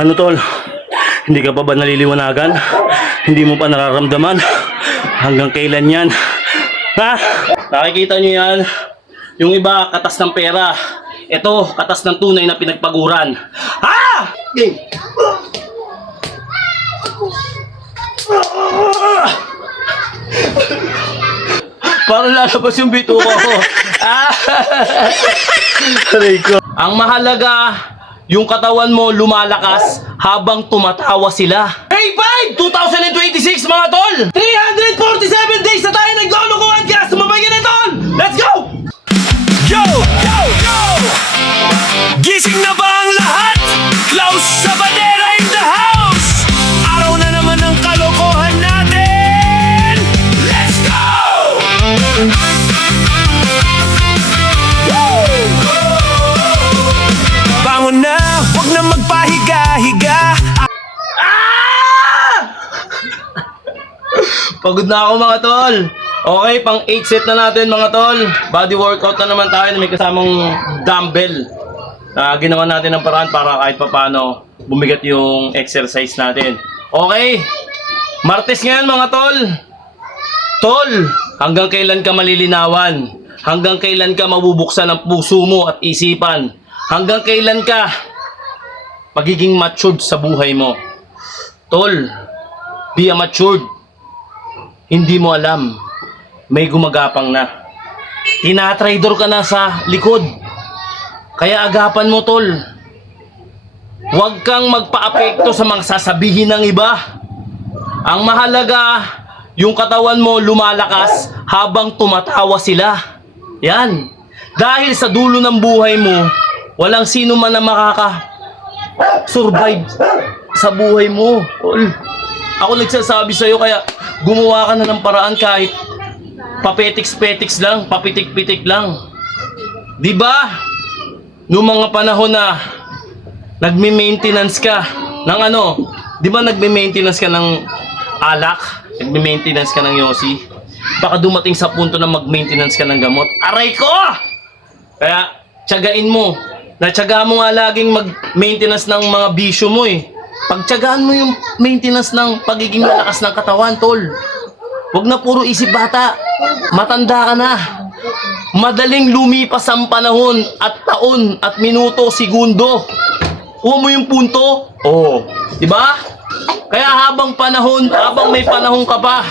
Ano tol? Hindi ka pa ba naliliwanagan? Hindi mo pa nararamdaman? Hanggang kailan yan? Ha? Nakikita nyo yan? Yung iba, katas ng pera. Ito, katas ng tunay na pinagpaguran. Ha? Game! Parang lalabas yung bito ko. Aray ko. Ang mahalaga, yung katawan mo lumalakas habang tumatawa sila. May 5! 2026 mga tol! 347 days na tayo naglulukuhan kaya sumabay ka na tol! Let's go! Yo! Yo! Yo! Gising na ba ang lahat? Klaus Sabadera in the house! Araw na naman ang kalokohan natin! Let's go! Woo! Bangon na, huwag na magpahiga-higa. Pagod na ako mga tol. Okay, pang 8 set na natin mga tol. Body workout na naman tayo na may kasamang dumbbell. Ginawa natin ng paraan para kahit papano bumigat yung exercise natin. Okay, Martes ngayon mga tol. Tol, hanggang kailan ka malilinawan? Hanggang kailan ka mabubuksan ang puso mo at isipan? Hanggang kailan ka magiging matured sa buhay mo? Tol, be a matured. Hindi mo alam, may gumagapang na. Tinatraidor ka na sa likod. Kaya agapan mo tol. Huwag kang magpa-apekto sa mga sasabihin ng iba. Ang mahalaga, yung katawan mo lumalakas habang tumatawa sila. Yan. Dahil sa dulo ng buhay mo, walang sino man na makaka-survive sa buhay mo. Tol. Ako nagsasabi sa'yo kaya gumawa ka na ng paraan kahit papetiks-petiks lang, papitik-pitik lang. Di ba? Noong mga panahon na nagme-maintenance ka ng ano, di ba nagme-maintenance ka ng alak? Nagme-maintenance ka ng yosi? Baka dumating sa punto na mag-maintenance ka ng gamot. Aray ko! Kaya, tiyagain mo. Natyaga mo nga laging mag-maintenance ng mga bisyo mo eh. Pagtyagaan mo yung maintenance ng pagiging malakas ng katawan, tol. Huwag na puro isip bata. Matanda ka na. Madaling lumipas ang panahon at taon at minuto, segundo. Kuha mo yung punto? Oo. Diba? Kaya habang panahon, habang may panahon ka pa,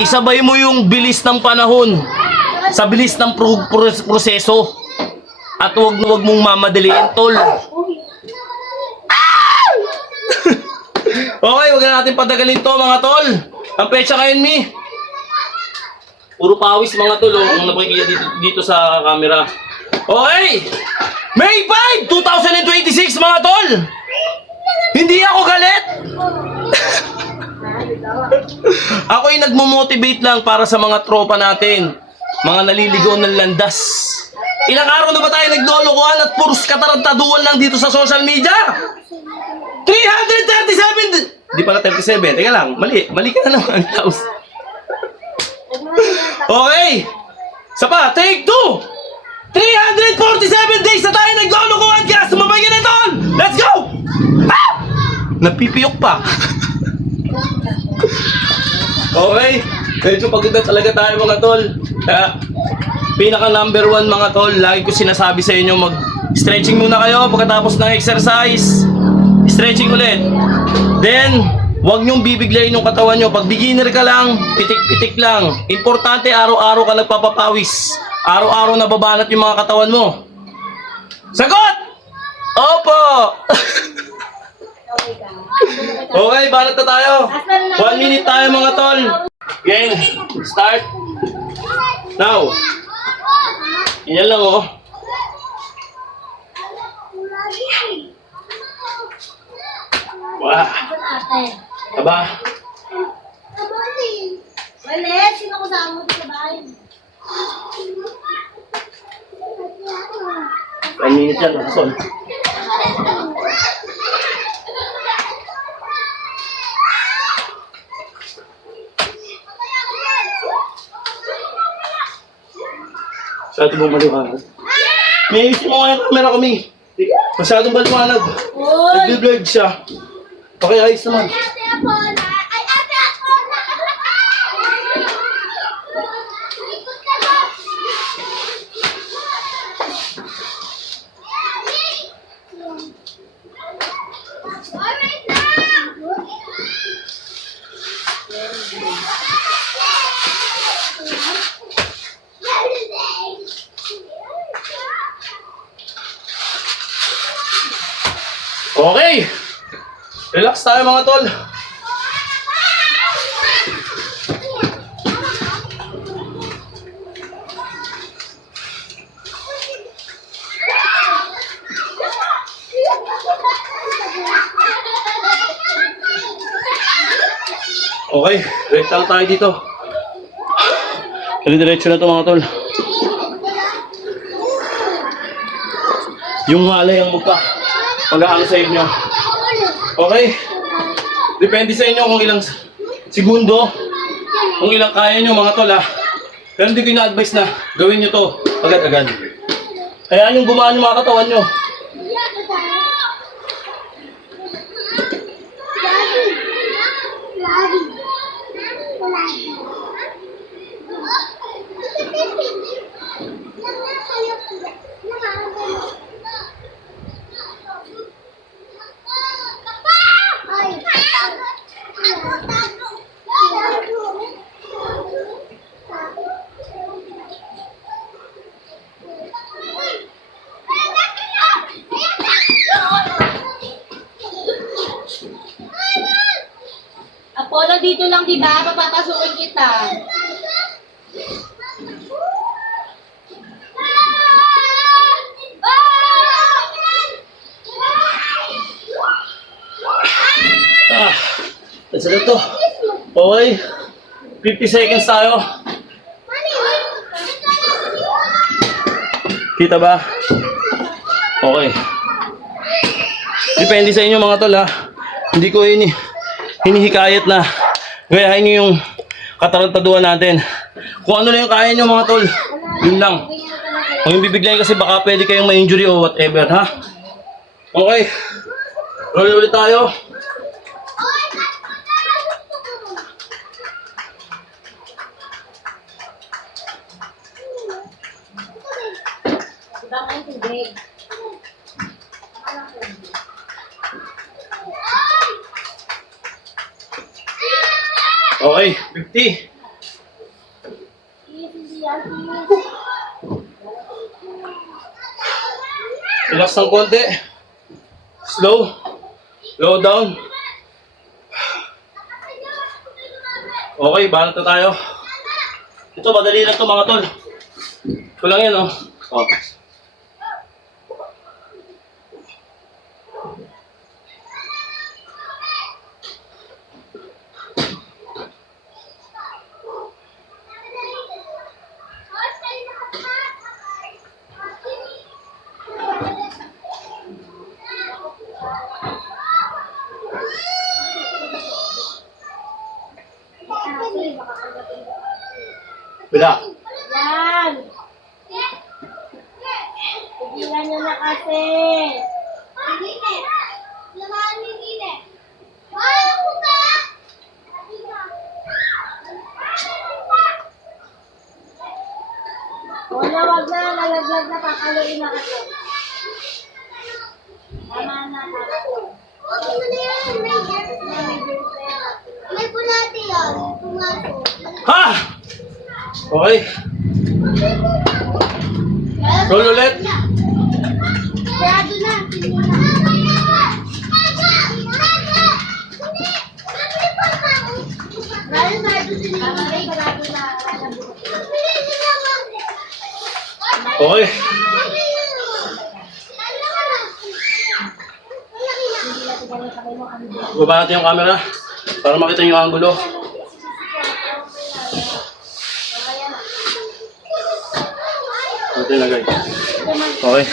isabay mo yung bilis ng panahon sa bilis ng proseso. At huwag mong mamadaliin, tol. Okay, huwag na natin patagalin to mga tol. Ang pecha ngayon, Mi. Puro pawis mga tol, kung napakikita dito sa camera. Okay! May 5! 2026 mga tol! Hindi ako galit! Ako'y nagmo-motivate lang para sa mga tropa natin. Mga naliligaw ng landas. Ilang araw na ba tayo naglolokohan at puros katarantaduan lang dito sa social media? 337! Di pala 37. Teka lang, mali ka na naman, Klaus. Okay! Isa pa, take 2! 347 days na tayo naglulukuhan kaya sumabay ka na tol! Let's go! Ah! Napipiyok pa. Okay, medyo pagod na talaga tayo mga tol. Kaya, pinaka number 1 mga tol, lagi ko sinasabi sa inyo mag-stretching muna kayo pagkatapos ng exercise. Stretching ulit. Then, huwag nyong bibiglayin yung katawan nyo. Pag beginner ka lang, pitik-pitik lang. Importante, araw-araw ka nagpapapawis. Araw-araw nababanat yung mga katawan mo. Sagot! Opo! Okay, banat na tayo. 1 minute tayo mga tol. Game, start. Now. Yan lang oh. Wah. Aba. Walit, sino ko sa mo sa bahay? 1 minute yan, Rason. Masyadong maliwanag. May ayusin mo nga yung camera ko, Mi. Masyadong maliwanag. Oo, Uy! Nagbe-vlog siya. Okay, ayos naman. Ate Apona! Ay, Ate Apona! Ikot ka ba? Alright na! Okay! Relax tayo mga tol. Okay, direct lang tayo dito. Diretso na to mga tol. Yung malay ang mag-aano sa inyo. Okay? Depende sa inyo kung ilang segundo, kung ilang kaya nyo mga tol ha. Pero hindi ko ina-advise na gawin nyo to agad-agad. Kaya yung gumaan yung mga katawan nyo. Apollo, dito lang, di ba? Papapasukin kita. Let's go to. Okay. 50 seconds tayo. Kita ba? Okay. Depende sa inyo mga tol ha. Hindi ko hinihikayat na gayahin nyo yung katarantaduhan natin. Kung ano lang yung kaya nyo mga tol, yun lang. Kung yung bibiglayin kasi baka pwede kayong ma-injury o whatever ha. Okay. Roll ulit tayo. Diba kayo tubig? Okay, 50. Relax ng konti. Slow. Slow down. Okay, banat na tayo. Ito, madali lang ito mga tol. Ito lang yan, oh. Oh. Bila. Yan! Tigilan nyo na kasi. Wala, wag na. Nalaglag na. Pakaluin na kasi. Tama na. May bulate yan. Pumasok. Ha! Okay. Roll ulit. Sarado na. Okay. Baba natin yung camera para makita yung angulo. Natin lagay. Okay.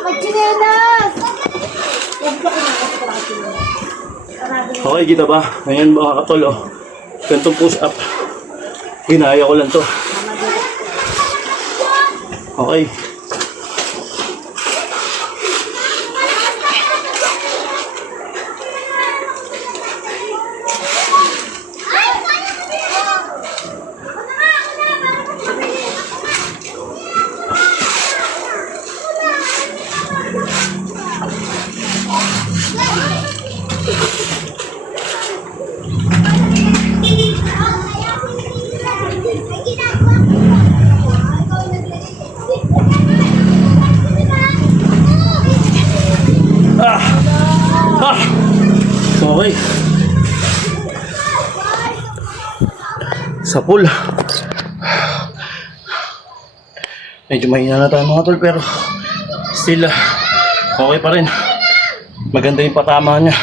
Magchinelas! Okay, kita ba? Ngayon mga katol, oh. Gantong push up. Ginaya ko lang to. Okay. sa pool. Medyo mahina na tayo mga tol, pero still okay pa rin. Maganda yung patama niya.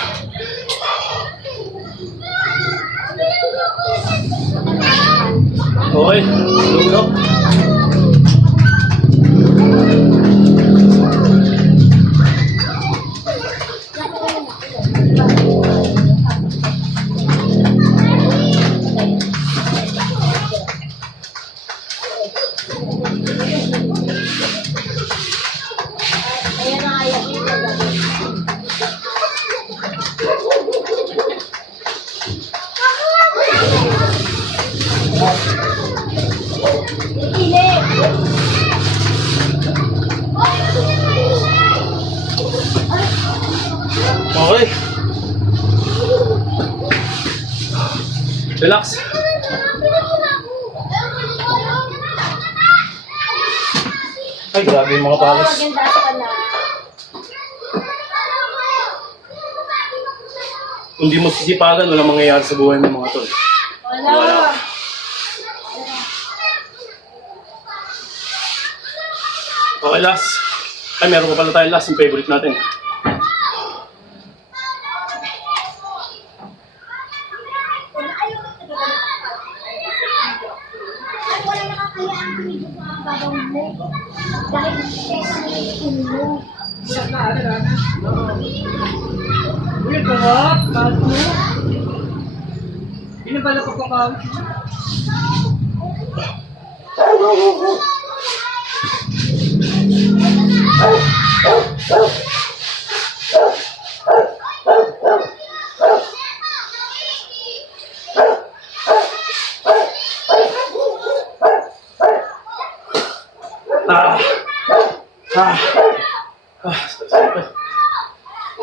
Okay, lulok. Ayan na ayaw ko yung Okay. Relax. Ay, grabe yung mga pawis. maganda ka na. Kung di mo sisipagan, walang mangyayari sa buhay ng mga tol. Wala. Okay, last. Ay, meron pa pala tayo last, yung favorite natin. Ay, wala nakakayaan ko dito sa babaw mo. Dahil stress mo yung ulo. Uy, kumot! Bakit mo? Hindi pala pagkakawit. Ah!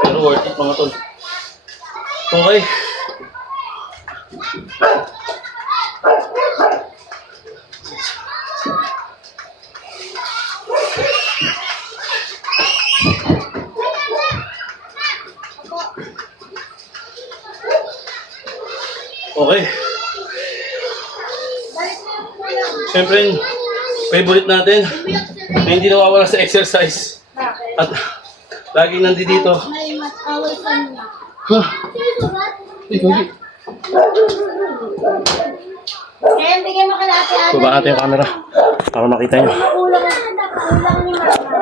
Pero worth it mga tol. Okay. Okay. Siyempre, favorite natin na hindi nawawala sa exercise. At lagi nandito. May mas away sa niya. Huh. Ikaw, Kaya bigyan mo kay Ate Ana. baba natin yung camera para makita nyo. Ulang ni Mama.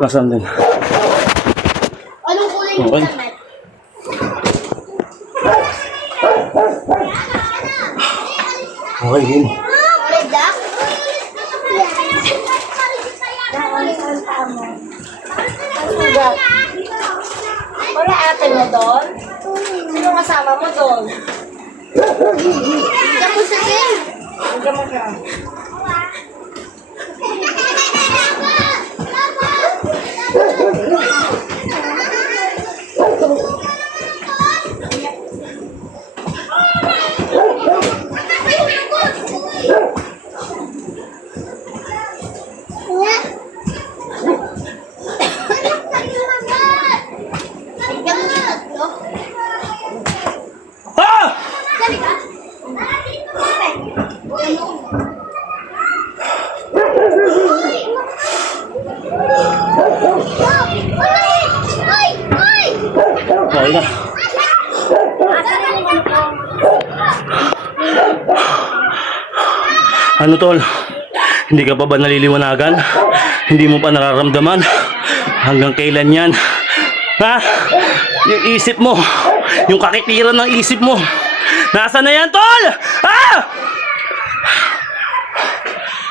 Nasaan din? Anong kulay yung Okay. damit? Okay, yun. Kulay black? Ang tama. Ang sugat. Wala ate mo doon? Sino kasama mo doon? Hindi mo sa game. Hindi mo siya. Ah! Okay na. Ano tol? Hindi ka pa ba naliliwanagan? Hindi mo pa nararamdaman? Hanggang kailan yan? Ha? Yung isip mo, yung kakitiran ng isip mo, nasaan na yan tol? Ah!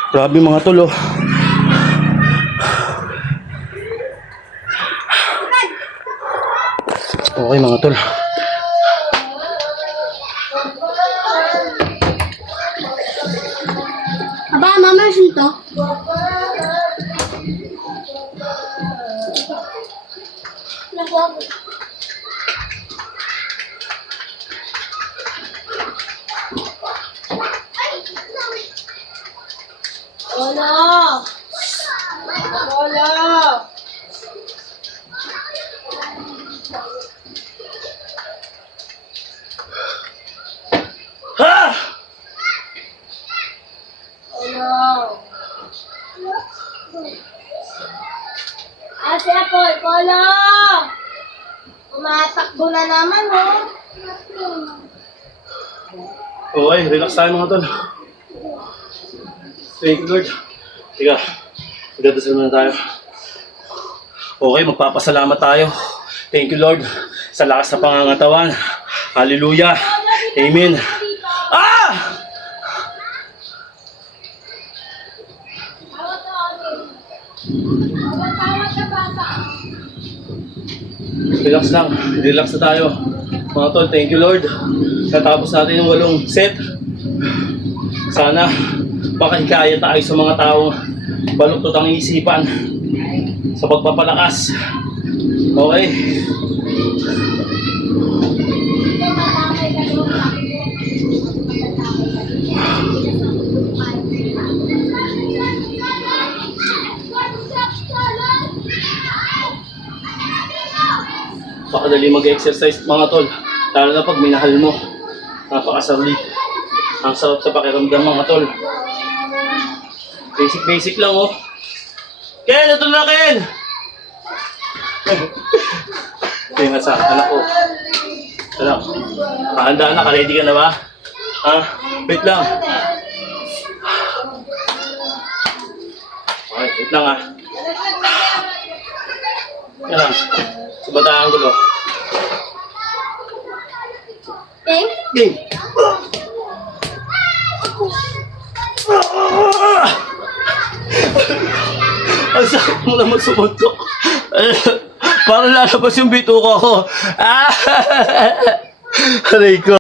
Grabe mga tol oh. Okay mga tol. Aba, mama, sino to? Wala! Wala! Ha! Si Apol, Polo! Umatakbo na naman, oh. Okay, relax tayo mga tol. Thank you, Lord. Teka, magdadasal muna tayo. Okay, magpapasalamat tayo. Thank you, Lord, sa lakas na pangangatawan. Hallelujah. Amen. Ah! Tawag sa bata. Relax lang. Relax na tayo. Mga tol, thank you, Lord. Natapos natin yung 8 set. Sana makahikaya tayo sa mga taong baluktot ang isipan sa pagpapalakas. Okay. Pakadali mag-exercise mga tol. Lalo na pag minahal mo. Napakasarli. Ang sarap sa pakiramdam mga tol. Basic lang oh. Ken, ito na Ken! Ingat sa anak ko. Anak, handa na, ready ka na ba? Ha? Wait lang. Okay, wait lang ha. Yan lang. Sa bataan gulo. Game? Game! Ang sakit mo naman sumuntok. Parang lalabas yung bituka ko. Aray ko.